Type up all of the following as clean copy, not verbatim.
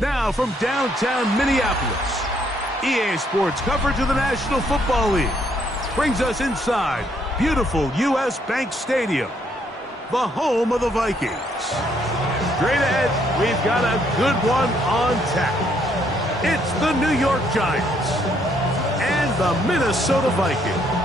Now from downtown Minneapolis, EA Sports coverage of the National Football League brings us inside beautiful U.S. Bank Stadium, the home of the Vikings. Straight ahead, we've got a good one on tap. It's the New York Giants and the Minnesota Vikings.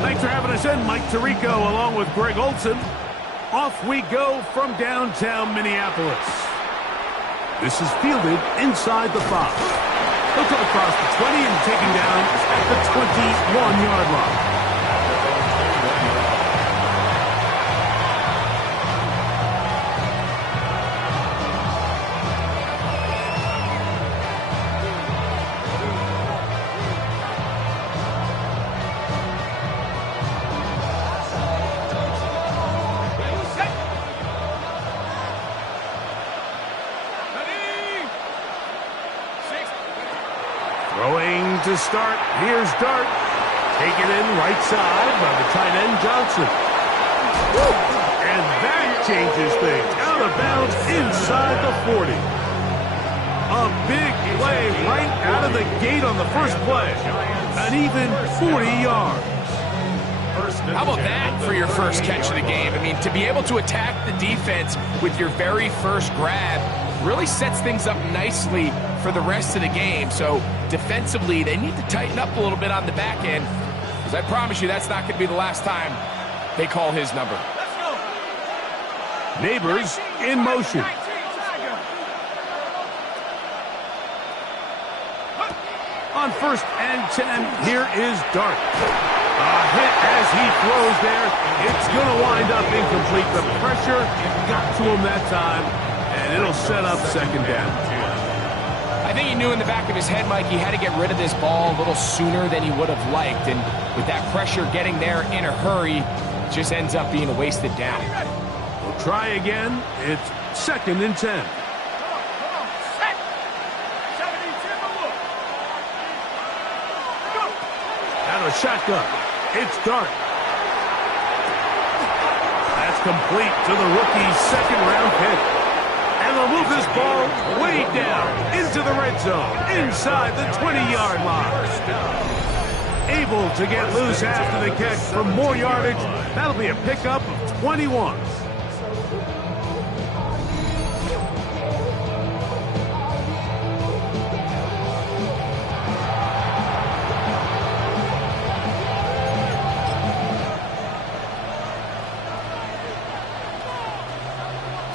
Thanks for having us in, Mike Tirico, along with Greg Olson. Off we go from downtown Minneapolis. This is fielded inside the 5. He'll come across the 20 and taken down at the 21-yard line. Throwing to start, here's Dart. Taken in right side by the tight end Johnson. Woo! And that changes things. Out of bounds inside the 40. A big play right out of the gate on the first play. An even 40 yards. How about that for your first catch of the game? I mean, to be able to attack the defense with your very first grab really sets things up nicely for the rest of the game. So defensively, they need to tighten up a little bit on the back end, because I promise you that's not going to be the last time they call his number. Neighbors in motion. On 1st and 10, here is Dart. A hit as he throws there. It's going to wind up incomplete. The pressure got to him that time, and it'll set up second down. I think he knew in the back of his head, Mike, he had to get rid of this ball a little sooner than he would have liked. And with that pressure getting there in a hurry, it just ends up being a wasted down. We'll try again. It's 2nd and 10. Out of shotgun. It's Dart. That's complete to the rookie's second-round pick. And they'll move this ball way down into the red zone, inside the 20-yard line. Able to get loose after the catch for more yardage. That'll be a pickup of 21.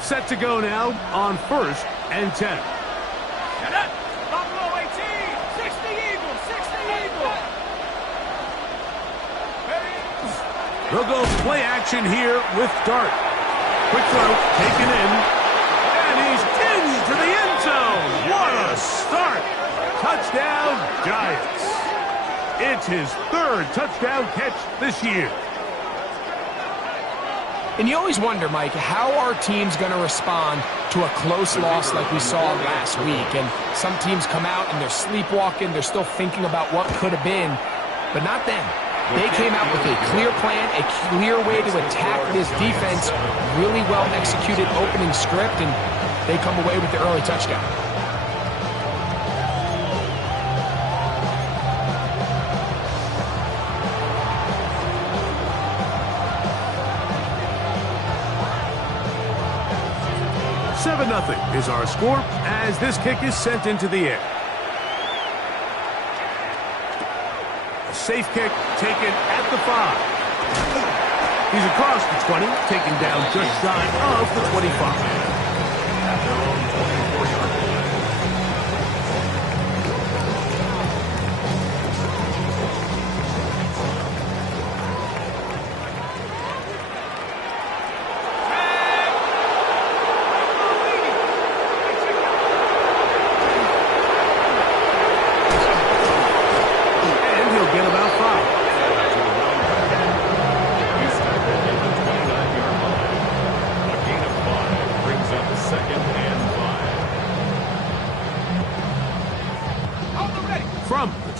Set to go now on 1st and 10. Buffalo 18, 60 Eagles, 60 Eagles. They'll go play action here with Dart. Quick throw, taken in, and he's into the end zone. What a start. Touchdown, Giants. It's his 3rd touchdown catch this year. And you always wonder, Mike, how are teams going to respond to a close loss like we saw last week? And some teams come out and they're sleepwalking, they're still thinking about what could have been, but not them. They came out with a clear plan, a clear way to attack this defense, really well executed opening script, and they come away with the early touchdown. Nothing is our score as this kick is sent into the air. A safe kick taken at the 5. He's across the 20, taken down just shy of the 25.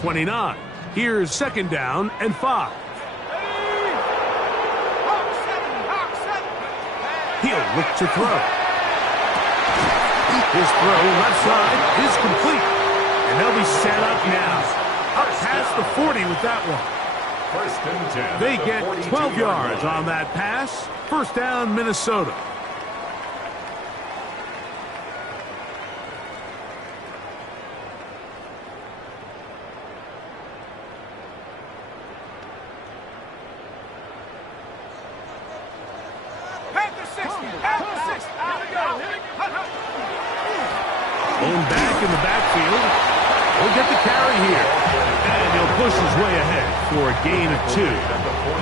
29. Here's second down and 5. He'll look to throw. His throw left side is complete. And they'll be set up now. Up past the 40 with that one. First and 10. They get 12 yards on that pass. First down, Minnesota. Owned back in the backfield. He'll get the carry here. And he'll push his way ahead for a gain of 2.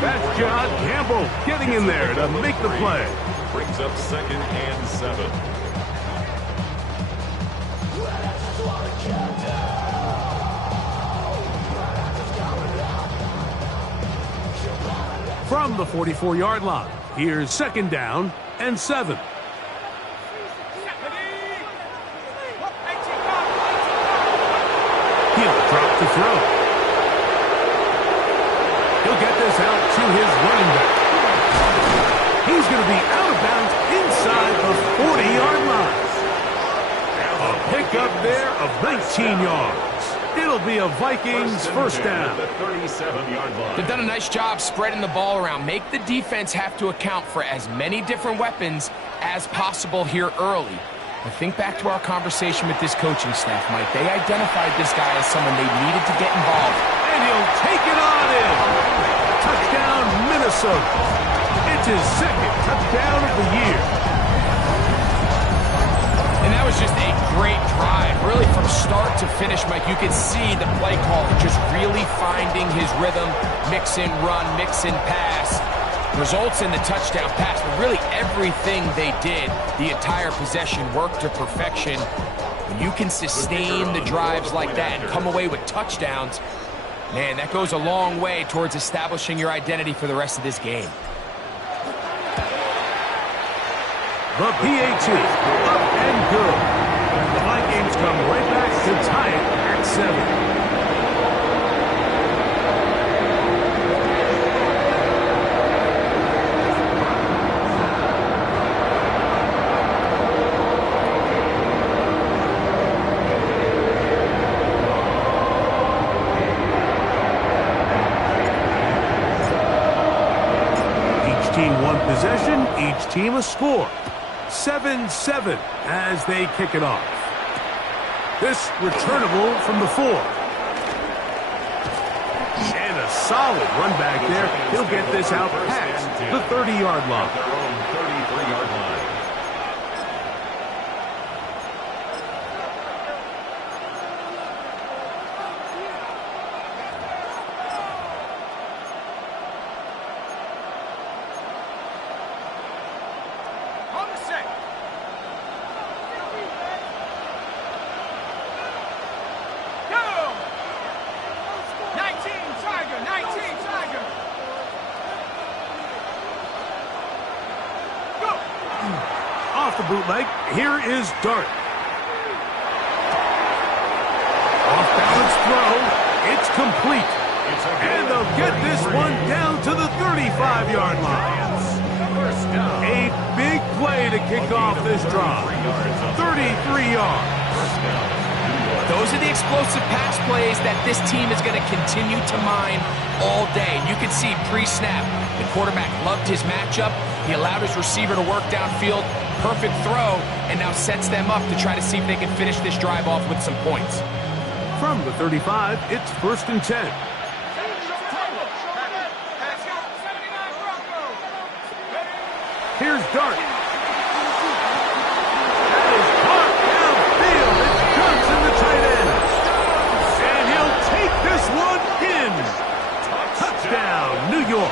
That's John Campbell getting in there to make the play. Brings up second and 7. From the 44-yard line, here's second down and 7. He'll drop to throw. He'll get this out to his running back. He's going to be out of bounds inside the 40-yard line. A pickup there of 19 yards. It'll be a Vikings first down. They've done a nice job spreading the ball around. Make the defense have to account for as many different weapons as possible here early. But think back to our conversation with this coaching staff, Mike. They identified this guy as someone they needed to get involved. And he'll take it on in. Touchdown, Minnesota. It's his second touchdown of the year. And that was just a great drive. Really from start to finish, Mike, you could see the play caller just really finding his rhythm. Mix in run, mix in pass. Results in the touchdown pass, but really everything they did, the entire possession worked to perfection. When you can sustain the drives like that and come away with touchdowns, man, that goes a long way towards establishing your identity for the rest of this game. The PAT, up and good. The Vikings come right back to tie it at 7. Possession, each team a score. 7-7 as they kick it off. This returnable from the 4. And a solid run back there. He'll get this out past the 30-yard line. Their own 33-yard line. Off the bootleg, here is Dart. Off balance throw, it's complete. And they'll get this one down to the 35-yard line. A big play to kick off this drive. 33 yards. Those are the explosive pass plays that this team is going to continue to mine all day. You can see pre-snap, the quarterback loved his matchup. He allowed his receiver to work downfield. Perfect throw, and now sets them up to try to see if they can finish this drive off with some points. From the 35, it's first and 10. Here's Dart. That is caught downfield. It's Johnson, the tight end. And he'll take this one in. Touchdown, New York.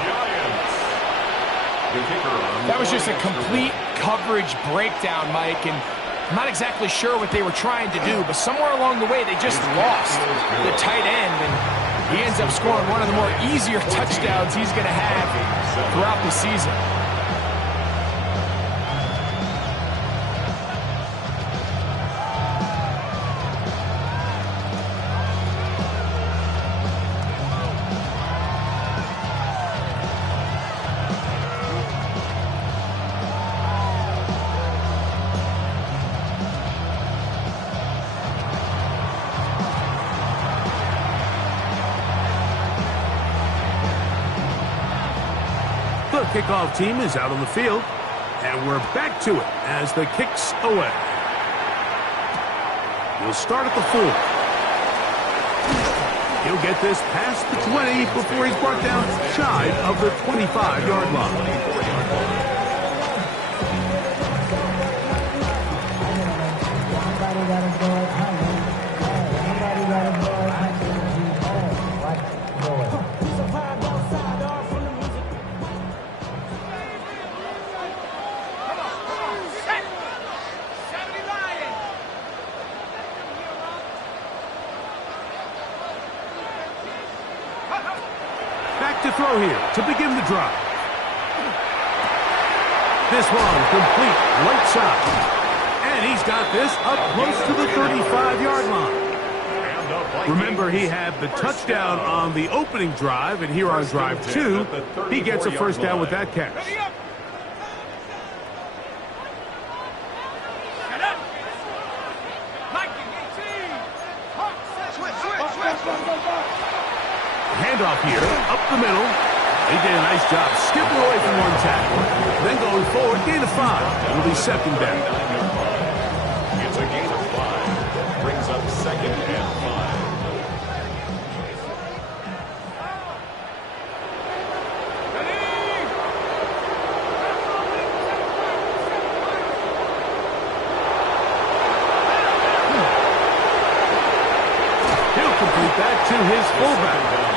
That was just a complete coverage breakdown, Mike, and I'm not exactly sure what they were trying to do, but somewhere along the way they just lost the tight end, and he ends up scoring one of the more easier touchdowns he's going to have throughout the season. The kickoff team is out on the field, and we're back to it as the kick's away. He'll start at the 4. He'll get this past the 20 before he's brought down shy of the 25-yard line. Back to throw here to begin the drive. This one complete right side. And he's got this up close to the 35-yard line. Remember, he had the touchdown on the opening drive, and here on drive 2, he gets a first down with that catch. Handoff here, up the middle. He did a nice job skipping away from one tackle. Then going forward, gain of 5. It'll be second down. It's a gain of 5. Brings up second and 5. He'll complete that to his fullback.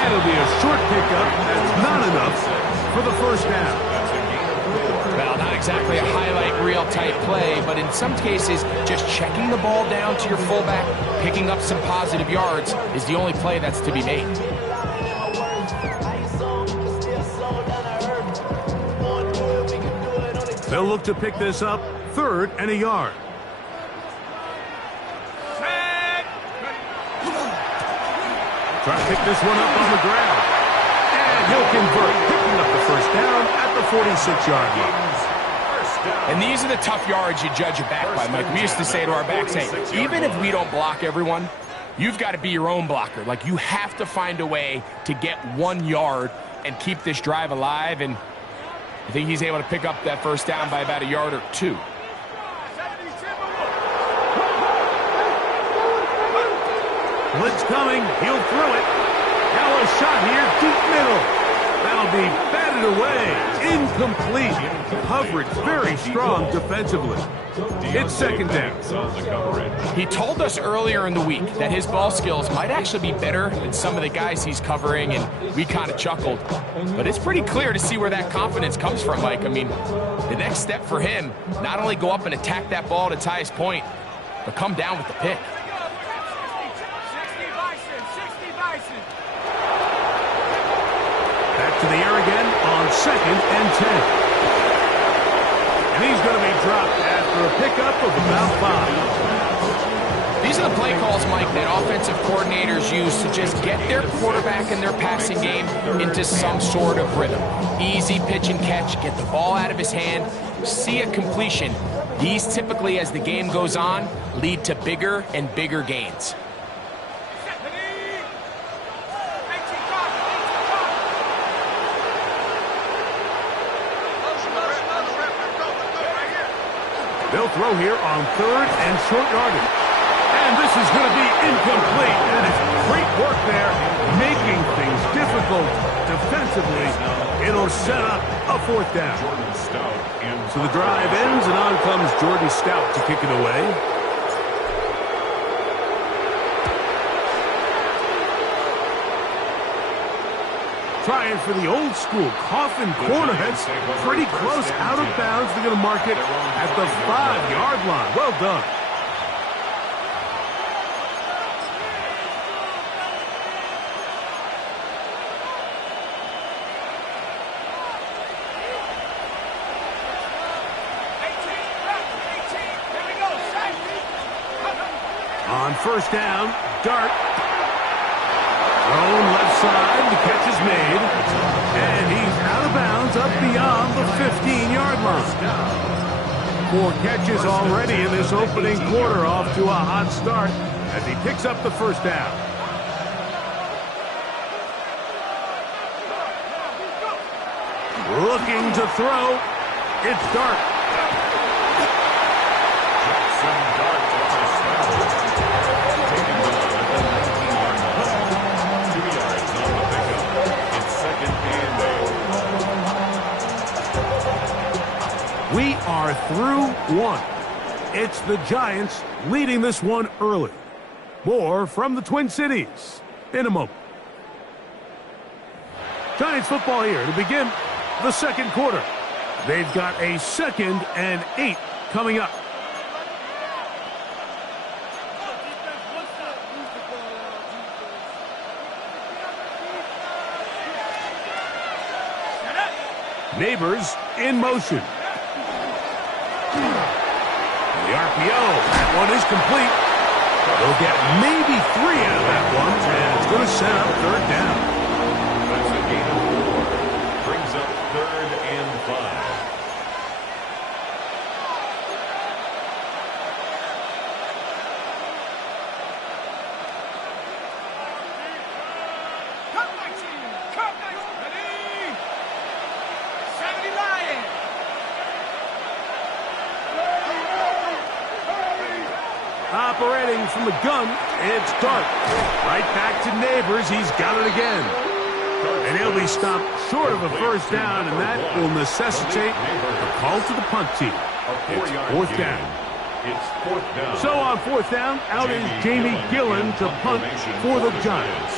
And it'll be a short pickup. That's not enough for the first down. Well, not exactly a highlight reel type play, but in some cases, just checking the ball down to your fullback, picking up some positive yards is the only play that's to be made. They'll look to pick this up, 3rd and a yard. Try to pick this one up on the ground. And he'll convert, picking up the first down at the 46-yard line. And these are the tough yards you judge a back by, Mike. We used to say to our backs, hey, even if we don't block everyone, you've got to be your own blocker. Like, you have to find a way to get 1 yard and keep this drive alive. And I think he's able to pick up that first down by about a yard or 2. Blitz coming. He'll throw it. Now a shot here, deep middle. That'll be batted away. Incomplete. Coverage very strong defensively. It's second down. He told us earlier in the week that his ball skills might actually be better than some of the guys he's covering, and we kind of chuckled. But it's pretty clear to see where that confidence comes from, Mike. I mean, the next step for him, not only go up and attack that ball to tie his point, but come down with the pick. Back to the air again on 2nd and 10. And he's going to be dropped after a pickup of about 5. These are the play calls, Mike, that offensive coordinators use to just get their quarterback and their passing game into some sort of rhythm. Easy pitch and catch, get the ball out of his hand, see a completion. These typically, as the game goes on, lead to bigger and bigger gains. They'll throw here on 3rd and short yardage. And this is going to be incomplete. That is great work there, making things difficult defensively. It'll set up a 4th down. So the drive ends, and on comes Jordan Stout to kick it away. Trying for the old school coffin corner. That's pretty close out of bounds. They're going to mark it at the 5-yard line. Well done. On first down, Dart. Thrown left side, the catch is made, and he's out of bounds up beyond the 15-yard line. 4 catches already in this opening quarter, off to a hot start as he picks up the first down. Looking to throw. It's Dart. Jackson Dart gets a stop. Taken down at the 19-yard line. 2 yards on the pickup. It's second and 8. We are through one. It's the Giants leading this one early. More from the Twin Cities in a moment. Giants football here to begin the second quarter. They've got a 2nd and 8 coming up. Neighbors in motion. The RPO, that one is complete. They'll get maybe 3 out of that one, and it's going to set up third down. That's a gain of 4. Brings up 3rd and 5. Operating from the gun, it's Dart. Right back to Neighbors. He's got it again. And he'll be stopped short of a first down, and that will necessitate a call to the punt team. It's 4th down. It's 4th down. So on 4th down, out is Jamie Gillen to punt for the Giants.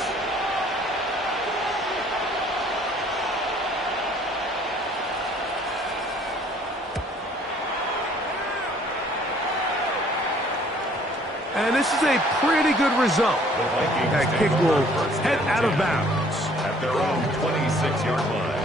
And this is a pretty good result. That kick will head out of bounds. At their own 26-yard line.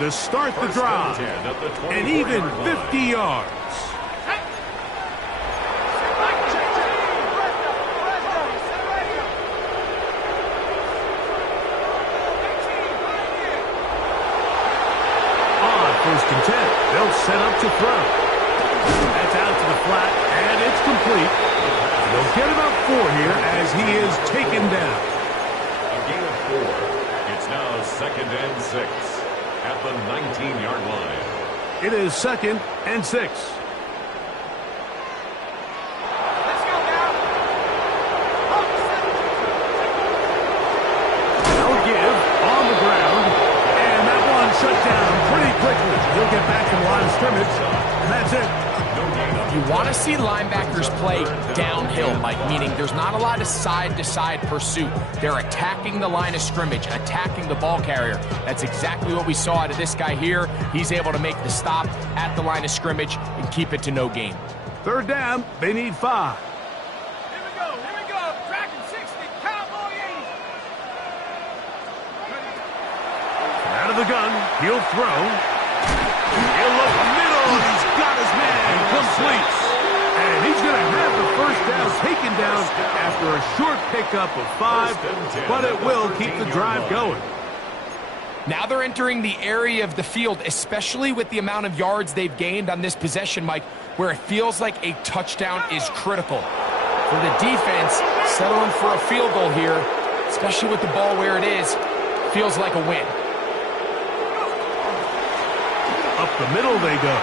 To start the drive, and even 50 yards. On 1st and 10, they'll set up to throw. That's out to the flat, and it's complete. They'll get about 4 here as he is taken down. A gain of 4. It's now 2nd and 6. At the 19-yard line. It is 2nd and 6. Let's go now. They'll give on the ground, and that one shut down pretty quickly. He'll get back to the line of scrimmage, and that's it. You want to see linebackers play downhill, Mike, meaning there's not a lot of side-to-side pursuit. They're attacking the line of scrimmage, attacking the ball carrier. That's exactly what we saw out of this guy here. He's able to make the stop at the line of scrimmage and keep it to no gain. 3rd down, they need 5. Here we go. Tracking 60, Cowboy 80. Out of the gun, he'll throw. He'll look middle, he's got his man complete. And he's going to have the first down taken down after a short pickup of 5, but it will keep the drive going. Now they're entering the area of the field, especially with the amount of yards they've gained on this possession, Mike, where it feels like a touchdown is critical. For the defense, settling for a field goal here, especially with the ball where it is, feels like a win. Up the middle they go.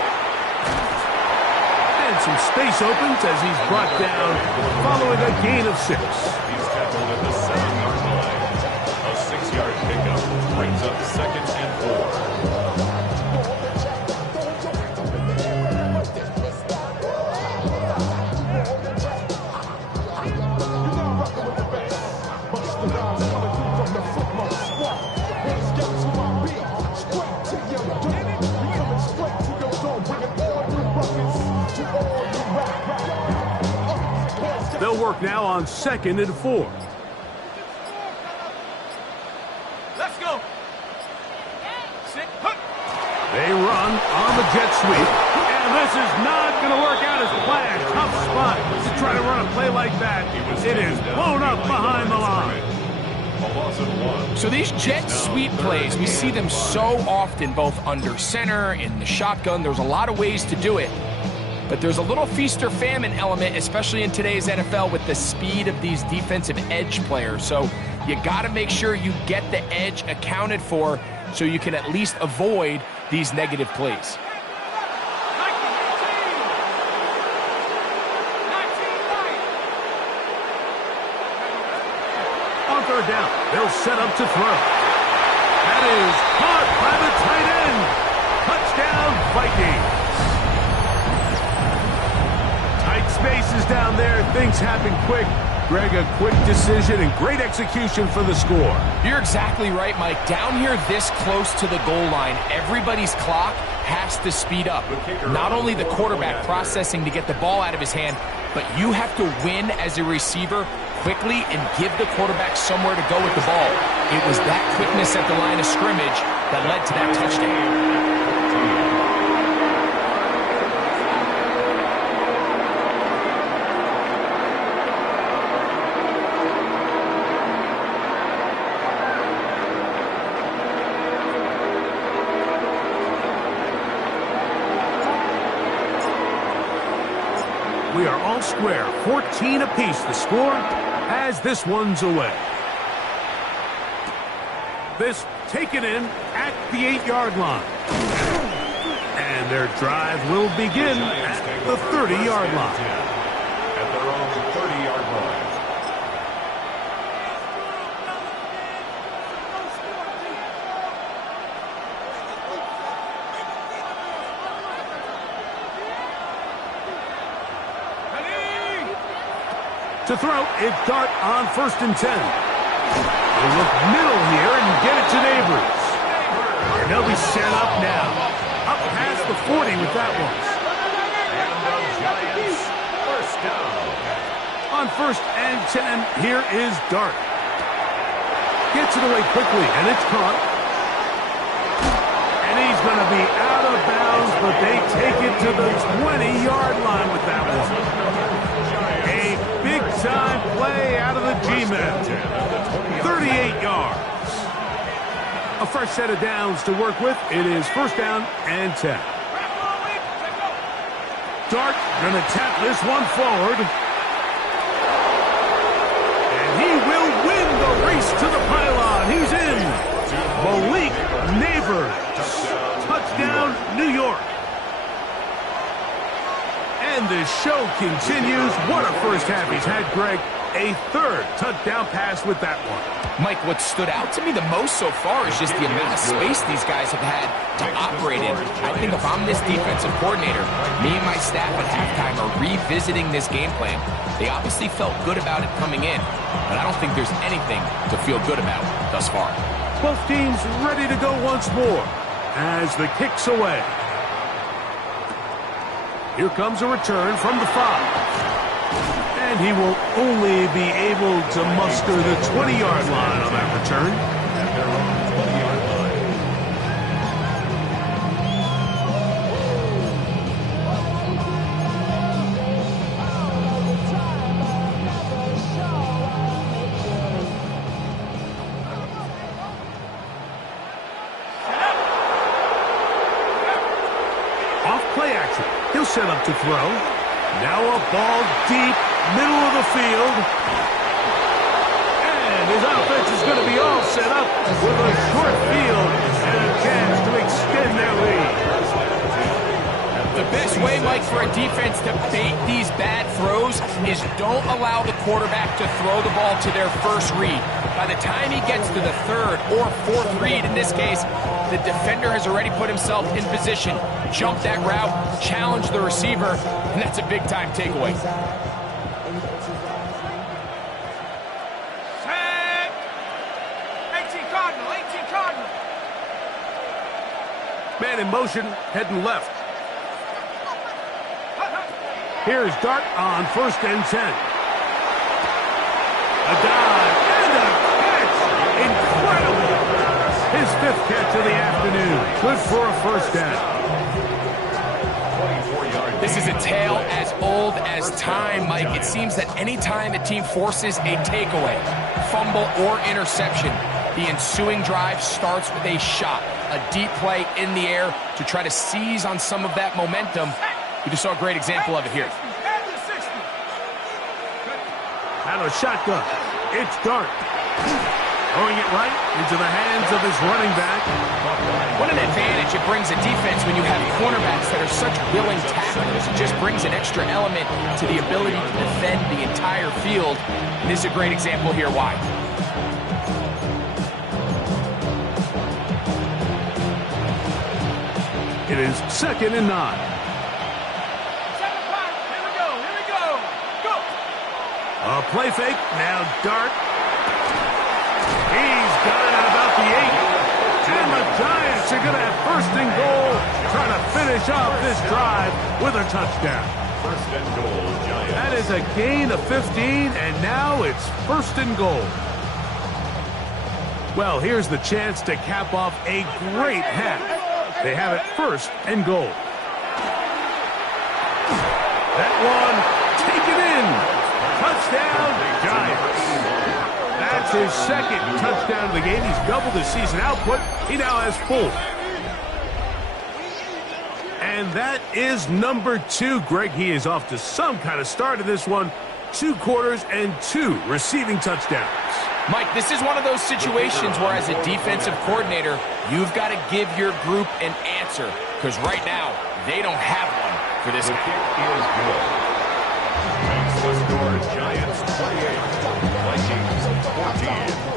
And some space opens as he's brought down following a gain of 6. He's tackled at the 7-yard line. A 6-yard pickup brings up 2nd and 4. work now on 2nd and 4. Let's go. Sit. Hook. They run on the jet sweep. And this is not going to work out as planned. Tough spot to try to run a play like that. It is blown up behind the line. So these jet sweep plays, we see them so often, both under center, in the shotgun. There's a lot of ways to do it. But there's a little feast or famine element, especially in today's NFL, with the speed of these defensive edge players. So you got to make sure you get the edge accounted for so you can at least avoid these negative plays. On 3rd down, they'll set up to throw. That is caught by the tight end. Touchdown, Vikings. Tight spaces down there. Things happen quick. Greg, a quick decision and great execution for the score. You're exactly right, Mike. Down here this close to the goal line, everybody's clock has to speed up. Not only the quarterback processing to get the ball out of his hand, but you have to win as a receiver quickly and give the quarterback somewhere to go with the ball. It was that quickness at the line of scrimmage that led to that touchdown. We are all square, 14 apiece the score as this one's away. This taken in at the 8-yard line. And their drive will begin at the 30-yard line. At their own 30-yard line. To throw, it's Dart on 1st and 10. They look middle here and get it to Neighbors. And they'll be set up now. Up past the 40 with that one. And the Giants first down. On 1st and 10, here is Dart. Gets it away quickly, and it's caught. And he's going to be out of bounds, but they take it to the 20-yard line with that one. A big-time play out of the G-men. 38 yards. A fresh set of downs to work with. It is 1st down and 10. Dart going to tap this one forward. And he will win the race to the pylon. He's in. Malik Neighbors. Touchdown, New York. And the show continues. What a first half he's had, Greg. A 3rd touchdown pass with that one. Mike, what stood out to me the most so far is just the amount of space these guys have had to operate in. I think if I'm this defensive coordinator, me and my staff at halftime are revisiting this game plan. They obviously felt good about it coming in, but I don't think there's anything to feel good about thus far. Both teams ready to go once more as the kick's away. Here comes a return from the 5. And he will only be able to muster the 20-yard line on that return. At their own 20-yard line. Off play action. He'll set up to throw. Now a ball deep, middle of the field. And his offense is going to be all set up with a short field and a chance to extend their lead. The best way, Mike, for a defense to bait these bad throws is don't allow the quarterback to throw the ball to their first read. By the time he gets to the 3rd or 4th read, in this case, the defender has already put himself in position, jump that route, challenge the receiver, and that's a big-time takeaway. Set. 18 Cardinal, 18 Cardinal. Man in motion, heading left. Here's Dart on 1st and 10. A dive and a catch. Incredible. His 5th catch of the afternoon. Good for a first down. This is a tale as old as time, Mike. It seems that any time a team forces a takeaway, fumble, or interception, the ensuing drive starts with a shot, a deep play in the air to try to seize on some of that momentum. We just saw a great example of it here. Out of shotgun. It's Dart. Throwing it right into the hands of his running back. What an advantage it brings a defense when you have cornerbacks that are such willing tacklers. It just brings an extra element to the ability to defend the entire field. And this is a great example here why. It is 2nd and 9. Set the clock. Here we go. Here we go. Go. A play fake. Now Dart. He's got it at about the 8. And the Giants are going to have 1st and goal, trying to finish off this drive with a touchdown. 1st and goal, Giants. That is a gain of 15, and now it's 1st and goal. Well, here's the chance to cap off a great half. They have it 1st and goal. That one taken in. Touchdown, Giants. That's his 2nd touchdown of the game. He's doubled his season output. He now has 4. And that is number 2. Greg, he is off to some kind of start of this one. 2 quarters and 2 receiving touchdowns. Mike, this is one of those situations where as a defensive coordinator, you've got to give your group an answer. Because right now, they don't have one for this. The kick is good. Makes the score Giants 28, Vikings 14.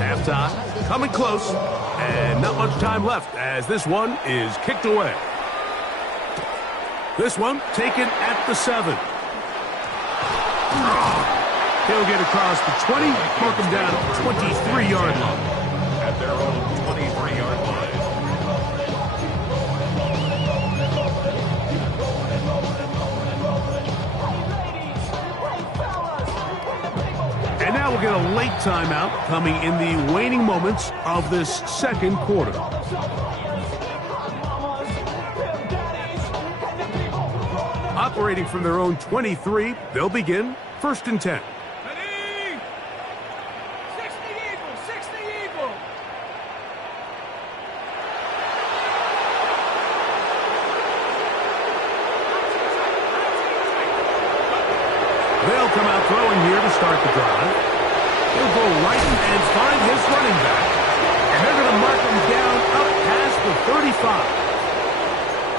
Halftime, coming close, and not much time left as this one is kicked away. This one taken at the 7. He'll get across the 20, mark him down at the 23-yard line. At their own 23-yard line. And now we'll get a late timeout coming in the waning moments of this 2nd quarter. Operating from their own 23, they'll begin 1st and 10. Ready? 60 Eagles. 60 Eagles. They'll come out throwing here to start the drive. He'll go right and find his running back. And they're going to mark him down up past the 35.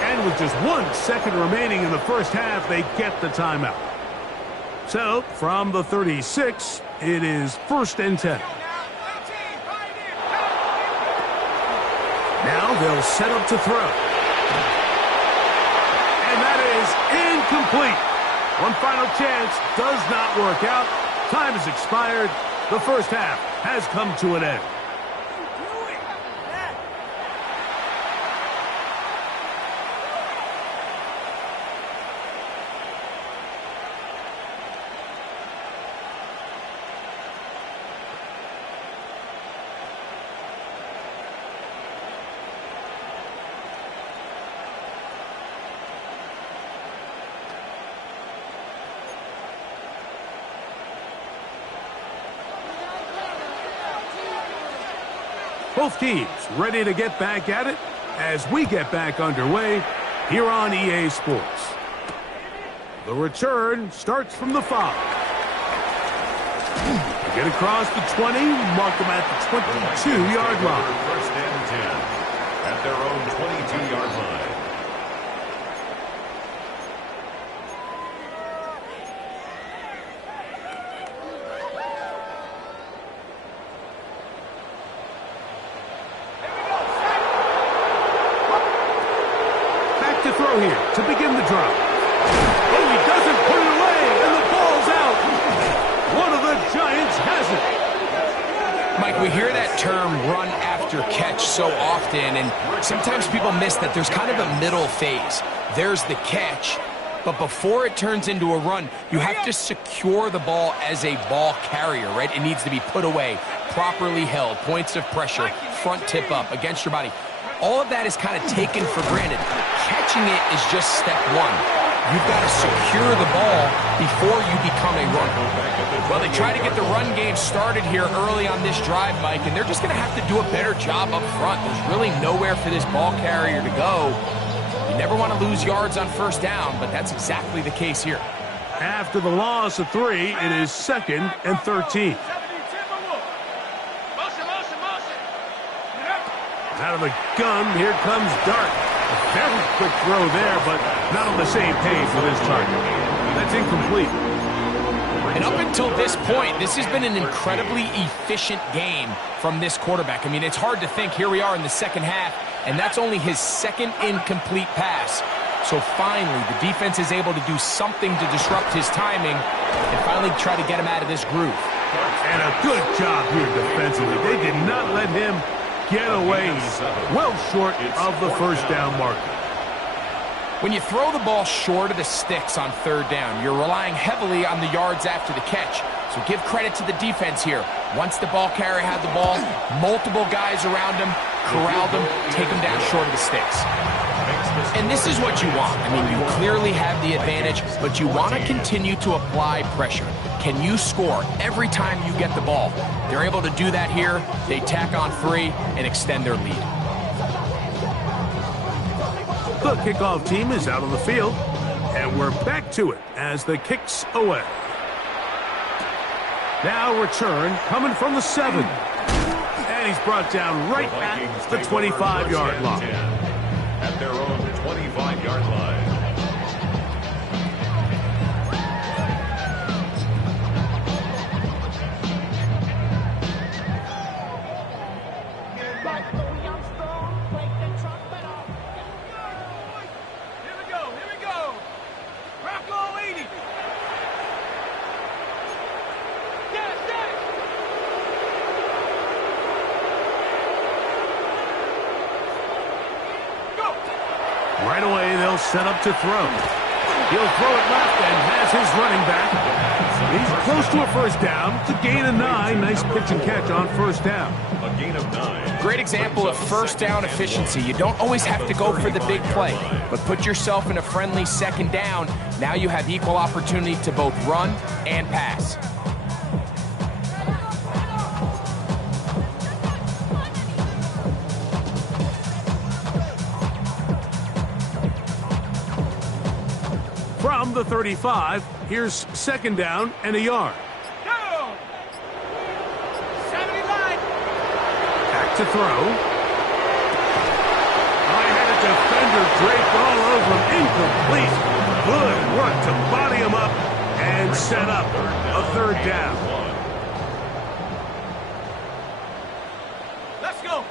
And with just 1 second remaining in the first half, they get the timeout. So, from the 36, it is 1st and 10. Now they'll set up to throw. And that is incomplete. One final chance does not work out. Time has expired. The first half has come to an end. Both teams ready to get back at it as we get back underway here on EA Sports. The return starts from the 5. Get across the 20, mark them at the 22-yard line. 1st and 10 at their own 22-yard line. To throw here to begin the drive. Oh, he doesn't put it away, and the ball's out. One of the Giants has it. Mike, we hear that term run after after catch so often, and sometimes people miss that there's kind of a middle phase. There's the catch, but before it turns into a run, you have to secure the ball as a ball carrier, right? It needs to be put away, properly held, points of pressure, front tip up against your body. All of that is kind of taken for granted. Catching it is just step one. You've got to secure the ball before you become a runner. Well, they try to get the run game started here early on this drive, Mike, and they're just going to have to do a better job up front. There's really nowhere for this ball carrier to go. You never want to lose yards on first down, but that's exactly the case here. After the loss of 3, it is 2nd and 13. Out of the gun, here comes Dart. A very quick throw there, but not on the same page with his target. That's incomplete. And up until this point, this has been an incredibly efficient game from this quarterback. I mean, it's hard to think. Here we are in the second half, and that's only his second incomplete pass. So finally, the defense is able to do something to disrupt his timing and finally try to get him out of this groove. And a good job here defensively. They did not let him get away. Well short of the first down marker. When you throw the ball short of the sticks on third down, you're relying heavily on the yards after the catch. So give credit to the defense here. Once the ball carrier had the ball, multiple guys around him, corralled him, take him down short of the sticks. And this is what you want. I mean, you clearly have the advantage, but you want to continue to apply pressure. Can you score every time you get the ball? They're able to do that here. They tack on 3 and extend their lead. The kickoff team is out on the field, and we're back to it as the kick's away. Now return coming from the 7. And he's brought down right at the 25-yard line. At their own 25-yard line. Right away, they'll set up to throw. He'll throw it left and has his running back. He's close to a first down. It's a gain of 9. Nice pitch and catch on first down. A gain of 9. Great example of first down efficiency. You don't always have to go for the big play, but put yourself in a friendly second down. Now you have equal opportunity to both run and pass. From the 35, here's second down and a yard. Go! 70 line. Back to throw. I had a defender draped all over him. Incomplete. Good work to body him up and set up a third down. Let's go.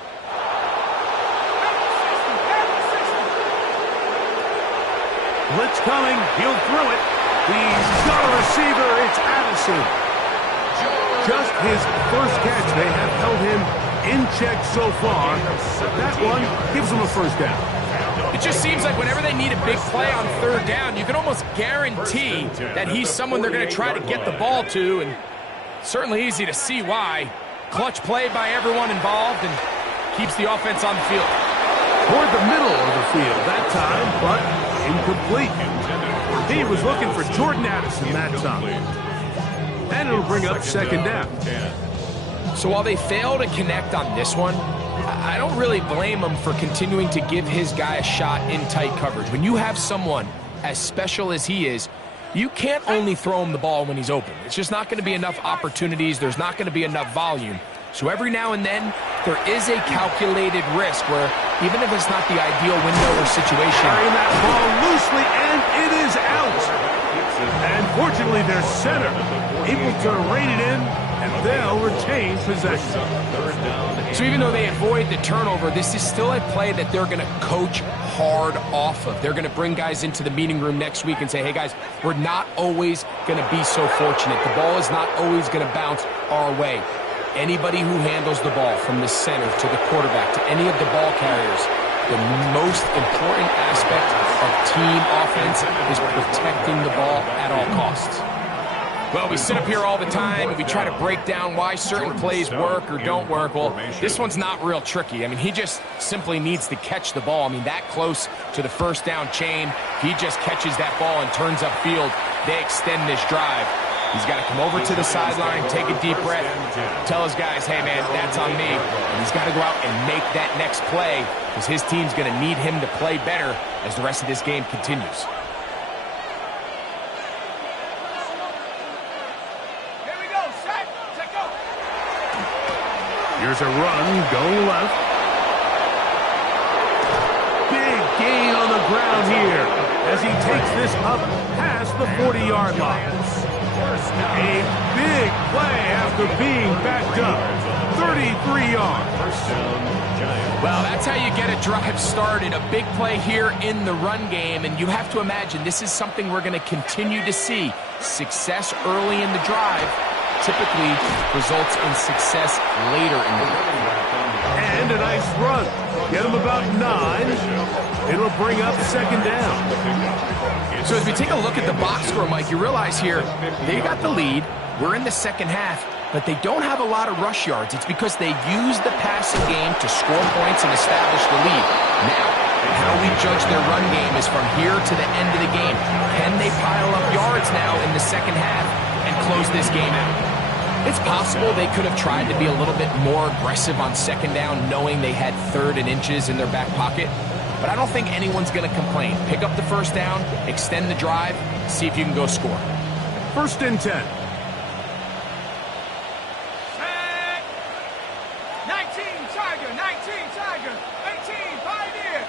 Blitz coming. He'll throw it. He's got a receiver. It's Addison. Just his first catch. They have held him in check so far. That one gives him a first down. It just seems like whenever they need a big play on third down, you can almost guarantee that he's someone they're going to try to get the ball to, and certainly easy to see why. Clutch play by everyone involved and keeps the offense on the field. Toward the middle of the field that time, but incomplete. He was looking for Jordan Addison that time. And it'll bring up second down. So while they fail to connect on this one, I don't really blame him for continuing to give his guy a shot in tight coverage. When you have someone as special as he is, you can't only throw him the ball when he's open. It's just not going to be enough opportunities. There's not going to be enough volume. So every now and then, there is a calculated risk where, even if it's not the ideal window or situation, carrying that ball loosely, and it is out. And fortunately, their center able to rein it in, and they'll retain possession. So even though they avoid the turnover, this is still a play that they're going to coach hard off of. They're going to bring guys into the meeting room next week and say, hey guys, we're not always going to be so fortunate. The ball is not always going to bounce our way. anybody who handles the ball from the center to the quarterback to any of the ball carriers, the most important aspect of team offense is protecting the ball at all costs. Well, we sit up here all the time and we try to break down why certain plays work or don't work. Well, this one's not real tricky. I mean, he just simply needs to catch the ball. I mean, that close to the first down chain, he just catches that ball and turns upfield. They extend this drive. He's got to come over to the sideline, take a deep breath, tell his guys, hey, man, that's on me. And he's got to go out and make that next play because his team's going to need him to play better as the rest of this game continues. Here's a run, going left. Big gain on the ground here as he takes this up past the 40-yard line. A big play after being backed up. 33 yards. Well, that's how you get a drive started. A big play here in the run game, and you have to imagine this is something we're going to continue to see. Success early in the drive typically results in success later in the game. And a nice run. Get him about 9. It'll bring up second down. So as we take a look at the box score, Mike, you realize here they got the lead. We're in the second half, but they don't have a lot of rush yards. It's because they use the passing game to score points and establish the lead. Now, how we judge their run game is from here to the end of the game. Can they pile up yards now in the second half and close this game out? It's possible they could have tried to be a little bit more aggressive on second down, knowing they had 3rd and inches in their back pocket. But I don't think anyone's going to complain. Pick up the first down, extend the drive, see if you can go score. 1st and 10. 19 Tiger, 19 Tiger, 18 Pioneer.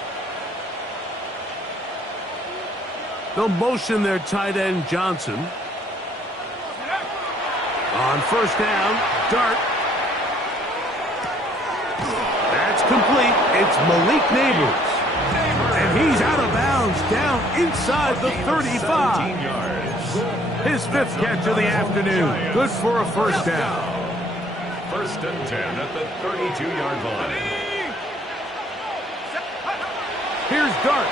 They'll motion their tight end Johnson. On 1st down, Dart. That's complete. It's Malik Neighbors. And he's out of bounds down inside the 35. His 5th catch of the afternoon. Good for a first down. 1st and 10 at the 32-yard line. Here's Dart.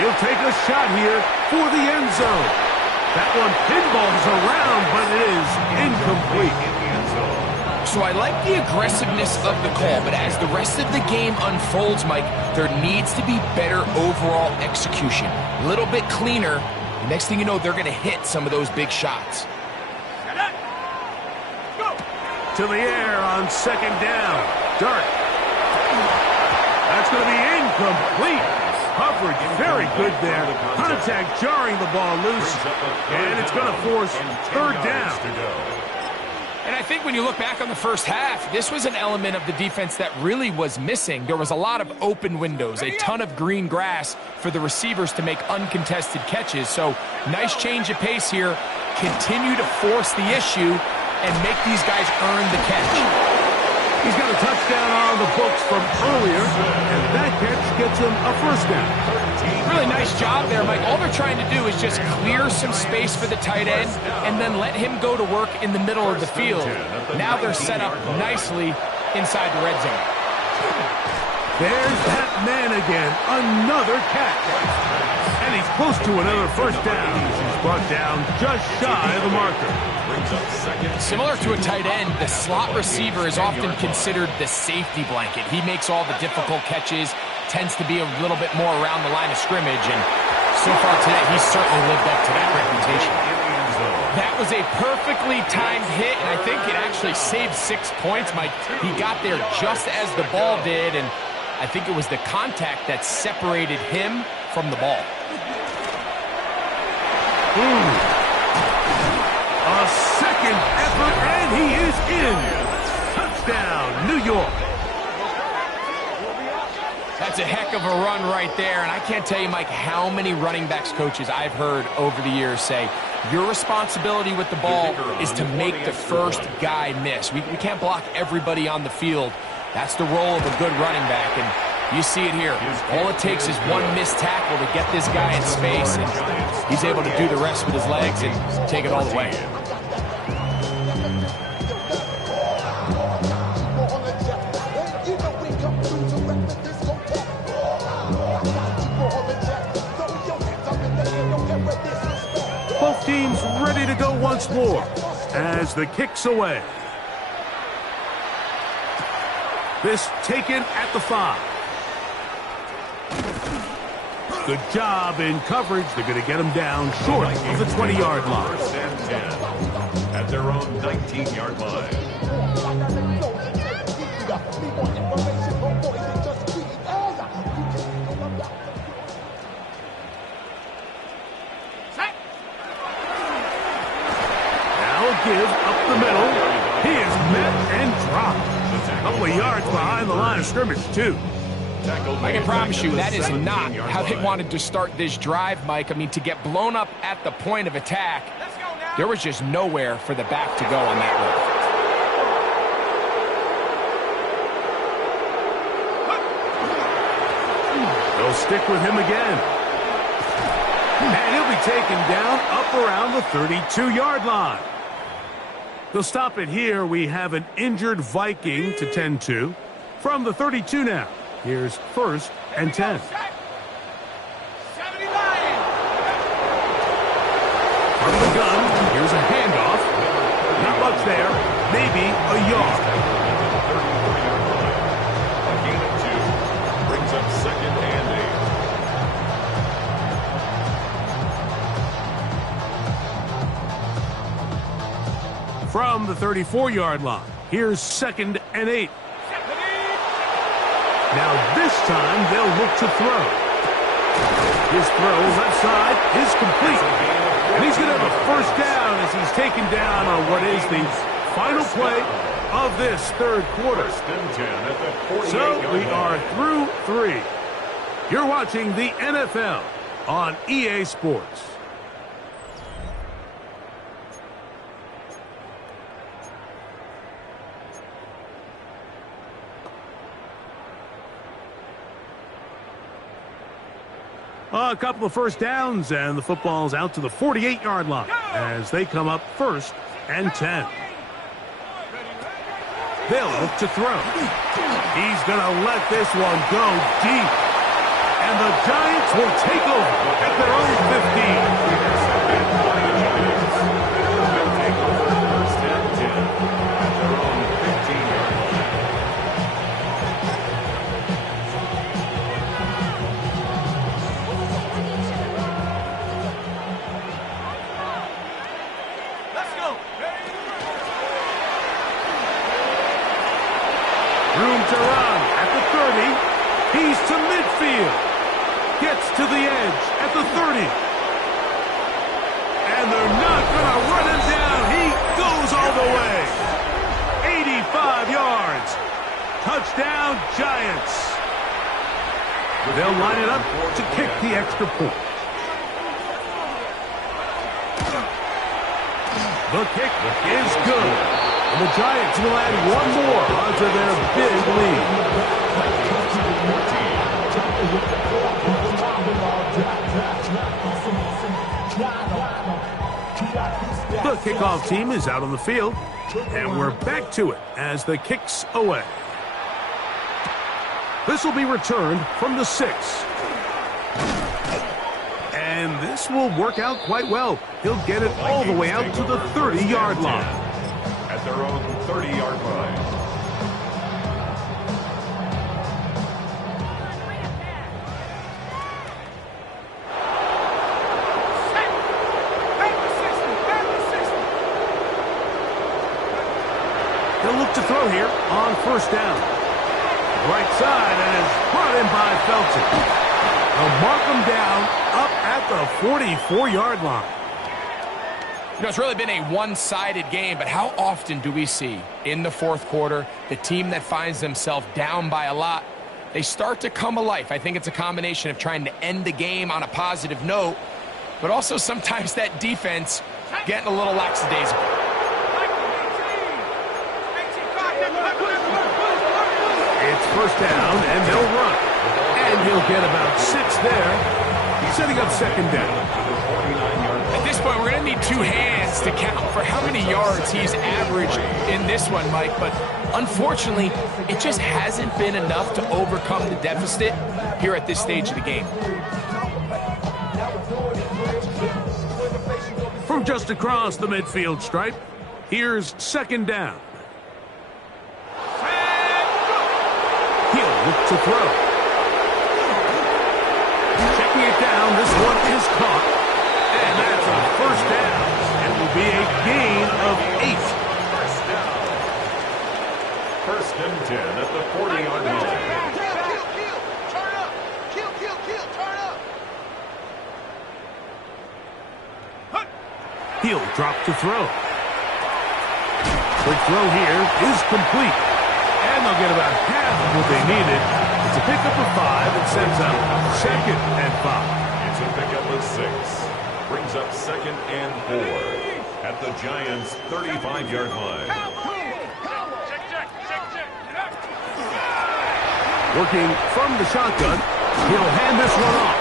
He'll take a shot here for the end zone. That one pinballs around, but it is incomplete. So I like the aggressiveness of the call, but as the rest of the game unfolds, Mike, there needs to be better overall execution. A little bit cleaner. The next thing you know, they're going to hit some of those big shots. To the air on 2nd down. Dart. That's going to be incomplete. Coverage very good there. Contact jarring the ball loose. And it's going to force 3rd down. And I think when you look back on the first half, this was an element of the defense that really was missing. There was a lot of open windows, a ton of green grass for the receivers to make uncontested catches. So nice change of pace here. Continue to force the issue and make these guys earn the catch. He's got a touchdown on the books from earlier, and that catch gets him a first down. Really nice job there, Mike. All they're trying to do is just clear some space for the tight end and then let him go to work in the middle of the field. Now they're set up nicely inside the red zone. There's that man again, another catch. And he's close to another first down. He's brought down just shy of the marker. Similar to a tight end, the slot receiver is often considered the safety blanket. He makes all the difficult catches, tends to be a little bit more around the line of scrimmage, and so far today, he's certainly lived up to that reputation. That was a perfectly timed hit, and I think it actually saved 6 points, Mike. He got there just as the ball did, and I think it was the contact that separated him from the ball. A second effort, and he is in. Touchdown, New York. That's a heck of a run right there, and I can't tell you, Mike, how many running backs coaches I've heard over the years say, your responsibility with the ball is to make the first guy miss. We can't block everybody on the field. That's the role of a good running back, and you see it here. All it takes is one missed tackle to get this guy in space, and he's able to do the rest with his legs and take it all the way. ready to go once more as the kick's away. This taken at the 5. Good job in coverage. They're going to get him down short of the 20-yard line. First and 10 at their own 19-yard line. Now give up the middle. He is met and dropped. A couple of yards behind the line of scrimmage, too. I can promise you that is not how they wanted to start this drive, Mike. I mean, to get blown up at the point of attack, there was just nowhere for the back to go on that route. They'll stick with him again. And he'll be taken down up around the 32-yard line. They'll stop it here. We have an injured Viking to tend to. From the 32 now. Here's 1st and 10. 79. From the gun, here's a handoff. Not much there. Maybe a yard. A gain of 2 brings up 2nd and 8. From the 34-yard line, here's 2nd and 8. Now this time they'll look to throw. His throw left side is complete. And he's going to have a first down as he's taken down on what is the final play of this 3rd quarter. So we are through 3. You're watching the NFL on EA Sports. A couple of first downs, and the football's out to the 48-yard line as they come up 1st and 10. They'll look to throw. He's going to let this one go deep. And the Giants will take over at their own 15. Room to run at the 30. He's to midfield. Gets to the edge at the 30. And they're not going to run him down. He goes all the way. 85 yards. Touchdown, Giants. They'll line it up to kick the extra point. The kick is good. And the Giants will add one more onto their big lead. The kickoff team is out on the field, and we're back to it as the kick's away. This will be returned from the 6. And this will work out quite well. He'll get it all the way out to the 30-yard line. At their own 30-yard line. They'll look to throw here on 1st down. Right side, and is brought in by Felton. They'll mark him down up at the 44-yard line. You know, it's really been a one-sided game, but how often do we see in the 4th quarter the team that finds themselves down by a lot, they start to come alive? I think it's a combination of trying to end the game on a positive note, but also sometimes that defense getting a little lackadaisical. It's 1st down, and they'll run. And he'll get about 6 there, setting up 2nd down. At this point, we're going to need 2 hands to count for how many yards he's averaged in this one, Mike. But unfortunately, it just hasn't been enough to overcome the deficit here at this stage of the game. From just across the midfield stripe. Here's second down. He'll look to throw. Checking it down. This one is caught. And that's a first down. It will be a gain of 8. First and 10 at the 40-yard line. Turn up. Turn up. He'll drop to throw. Quick throw here is complete. And they'll get about half of what they needed. It's a pickup of 5 and sends up second and 5. It's a pickup of 6. Brings up second and 4 at the Giants' 35-yard line. Working from the shotgun, he'll hand this one off.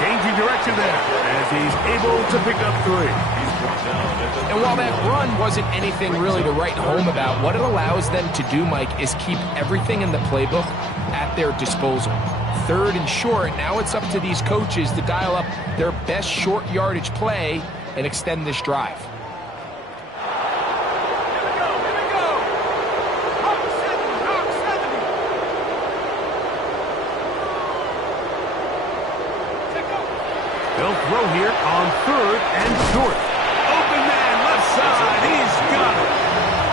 Changing direction there as he's able to pick up 3. And while that run wasn't anything really to write home about, what it allows them to do, Mike, is keep everything in the playbook at their disposal. Third and short, now it's up to these coaches to dial up their best short yardage play and extend this drive. They'll throw here on third and short. Open man, left side, he's got it.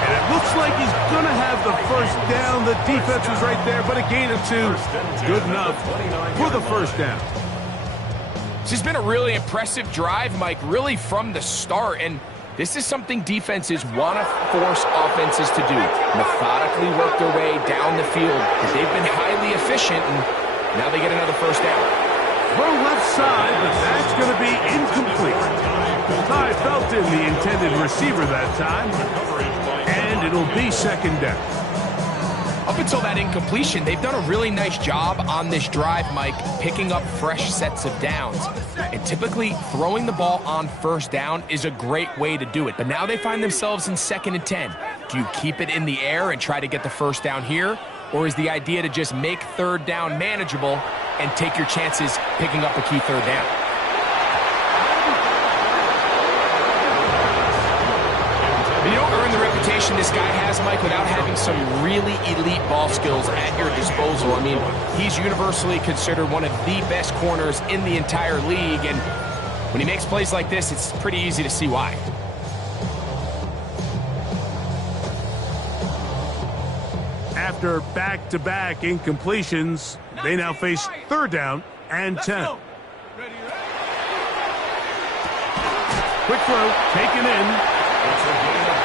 And it looks like he's going to have the first down. The defense was right there, but a gain of 2. Good enough for the first down. This has been a really impressive drive, Mike, really from the start. And this is something defenses want to force offenses to do. Methodically work their way down the field. They've been highly efficient, and now they get another first down. Throw left side, but that's going to be incomplete. Ty Felton, the intended receiver that time. And it'll be second down. Up until that incompletion, they've done a really nice job on this drive, Mike, picking up fresh sets of downs. And typically, throwing the ball on first down is a great way to do it. But now they find themselves in second and 10. Do you keep it in the air and try to get the first down here? Or is the idea to just make third down manageable and take your chances picking up a key third down? You don't earn the reputation this guy has, Mike, without having some really elite ball skills at your disposal. I mean, he's universally considered one of the best corners in the entire league, and when he makes plays like this, it's pretty easy to see why. After back-to-back incompletions, they now face third down and 10. Quick throw, taken in.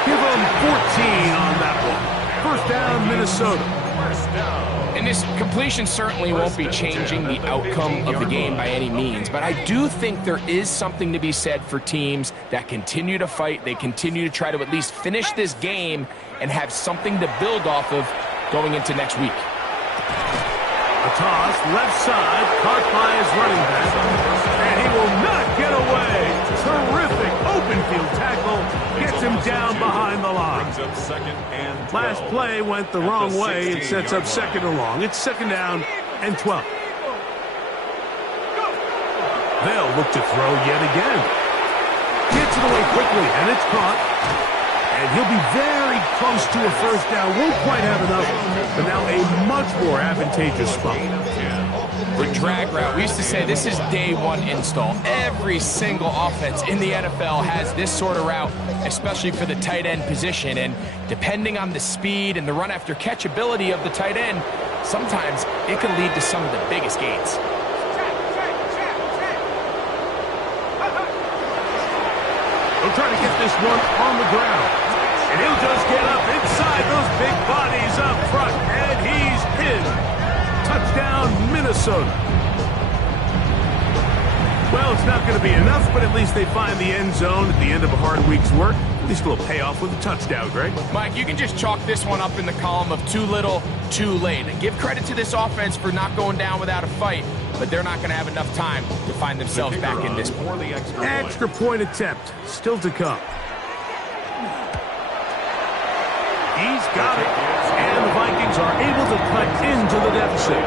Give them 14 on that one. First down, Minnesota. And this completion certainly won't be changing the outcome of the game by any means, but I do think there is something to be said for teams that continue to fight. They continue to try to at least finish this game and have something to build off of going into next week. A toss, left side, caught by his running back. And he will not get away. Terrific open field tackle. Gets him down behind the line. Last play went the wrong way. It sets up second and long. It's second down and 12. They'll look to throw yet again. Gets it away quickly, and it's caught. And he'll be very close to a first down. Won't quite have enough, but now a much more advantageous spot. The drag route. We used to say this is day one install. Every single offense in the NFL has this sort of route, especially for the tight end position. And depending on the speed and the run after catch ability of the tight end, sometimes it can lead to some of the biggest gains. They'll try to get this one on the ground. And he'll just get up inside those big bodies up front. And he's in. Touchdown, Minnesota. Well, it's not going to be enough, but at least they find the end zone at the end of a hard week's work. At least it'll pay off with a touchdown, Greg. Mike, you can just chalk this one up in the column of too little, too late. And give credit to this offense for not going down without a fight, but they're not going to have enough time to find themselves back in this one. Extra point attempt still to come. He's got it. And the Vikings are able to cut into the deficit.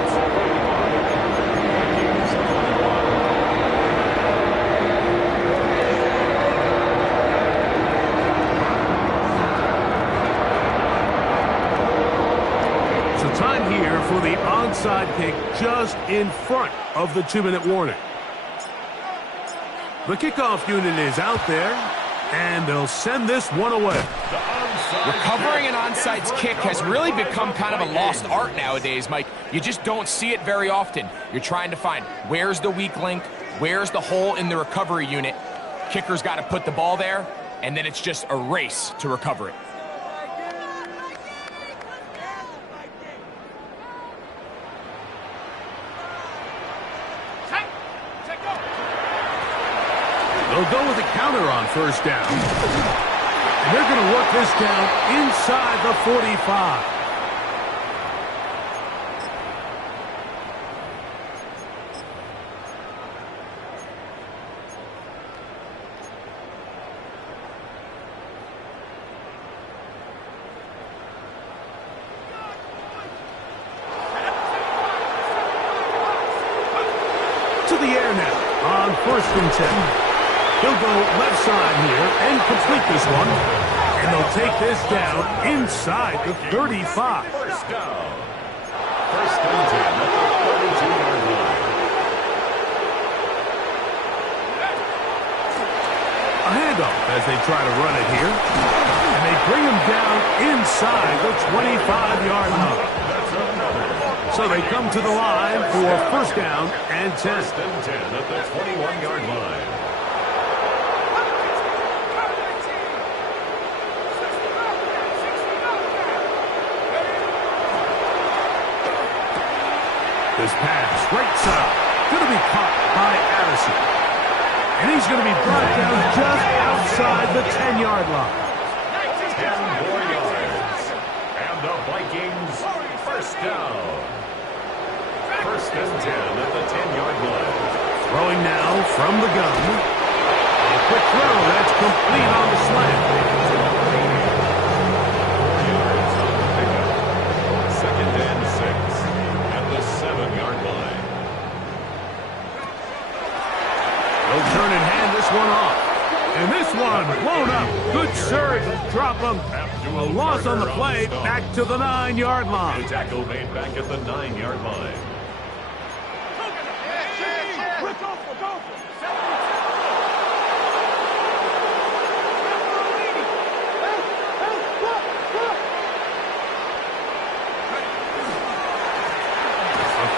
for the onside kick just in front of the 2-minute warning. The kickoff unit is out there, and they'll send this one away. Recovering an onside kick has really become kind of a lost art nowadays, Mike. You just don't see it very often. You're trying to find where's the weak link, where's the hole in the recovery unit. Kicker's got to put the ball there, and then it's just a race to recover it. They'll go with a counter on first down. And they're going to work this down inside the 45. To the air now on 1st and 10. He'll go left side here and complete this one. And they'll take this down inside the 35. First down. 1st and 10 at the 32-yard line. A handoff as they try to run it here. And they bring him down inside the 25-yard line. So they come to the line for 1st down and 10. 1st and 10 at the 21-yard line. This pass, right side, going to be caught by Addison. And he's going to be brought down just outside the 10-yard line. 10 more yards. And the Vikings, 1st down. 1st and 10 at the 10-yard line. Throwing now from the gun. A quick throw, that's complete on the slant. 4 yards on the pickup. 2nd and 6. 7-yard line. They'll turn and hand this one off. And this one blown up. Good surge. Drop him. A loss on the play. Back to the 9-yard line. The tackle made back at the 9-yard line.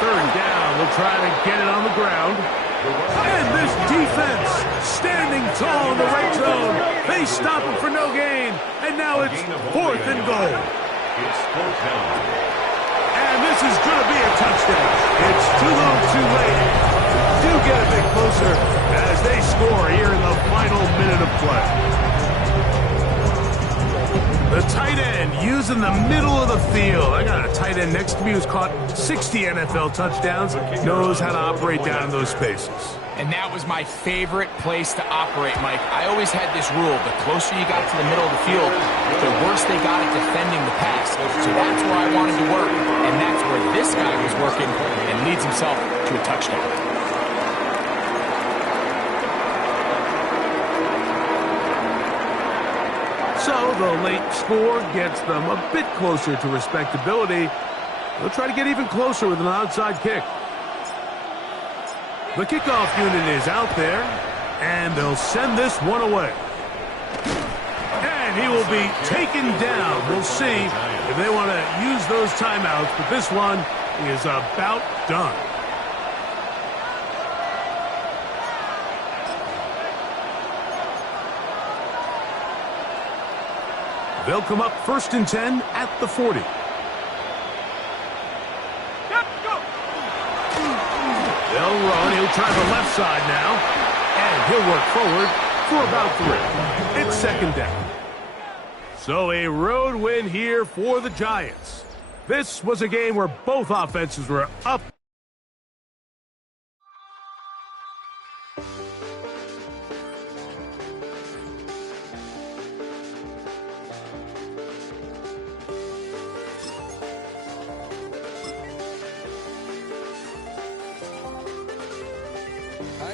Third down, they'll try to get it on the ground. And this defense standing tall in the red zone. They stop him for no gain. And now it's 4th and goal. It's 4th down. And this is going to be a touchdown. It's too little too late. Do get a bit closer as they score here in the final minute of play. The tight end using the middle of the field. I got a tight end next to me who's caught 60 NFL touchdowns, knows how to operate down in those spaces. And that was my favorite place to operate, Mike. I always had this rule. The closer you got to the middle of the field, the worse they got at defending the pass. So that's where I wanted to work, and that's where this guy was working and leads himself to a touchdown. So the late score gets them a bit closer to respectability. They'll try to get even closer with an onside kick. The kickoff unit is out there, and they'll send this one away. And he will be taken down. We'll see if they want to use those timeouts, but this one is about done. They'll come up 1st and 10 at the 40. They'll run. He'll try the left side now. And he'll work forward for about 3. It's 2nd down. So a road win here for the Giants. This was a game where both offenses were up.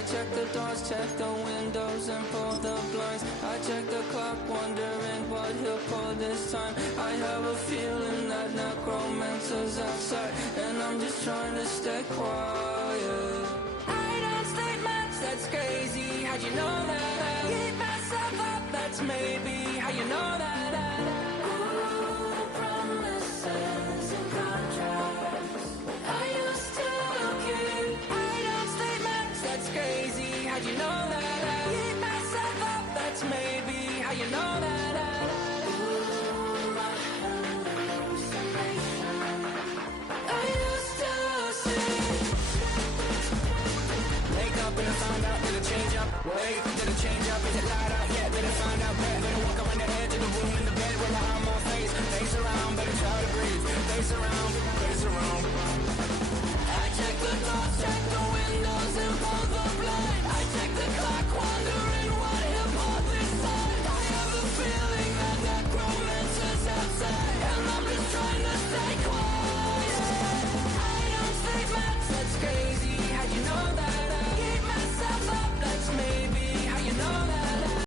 Check the doors, check the windows, and pull the blinds. I check the clock, wondering what he'll pull this time. I have a feeling that necromancer's outside, and trying to stay quiet. I don't state much, that's crazy. How'd you know that? Keep myself up, that's maybe how you know that. Ooh, promises and contracts I used to keep. I don't state much, that's crazy. How'd you know that? Keep myself up, that's maybe how you know that. Ooh, my hallucination I used to see. Wake up and I find out, did it change up? Wait, did it change up? Is it light up? Yeah, did it find out? Better walk around the edge of the room in the bed with my arm on face around, better try to breathe. Face around, face around. I check the thoughts, check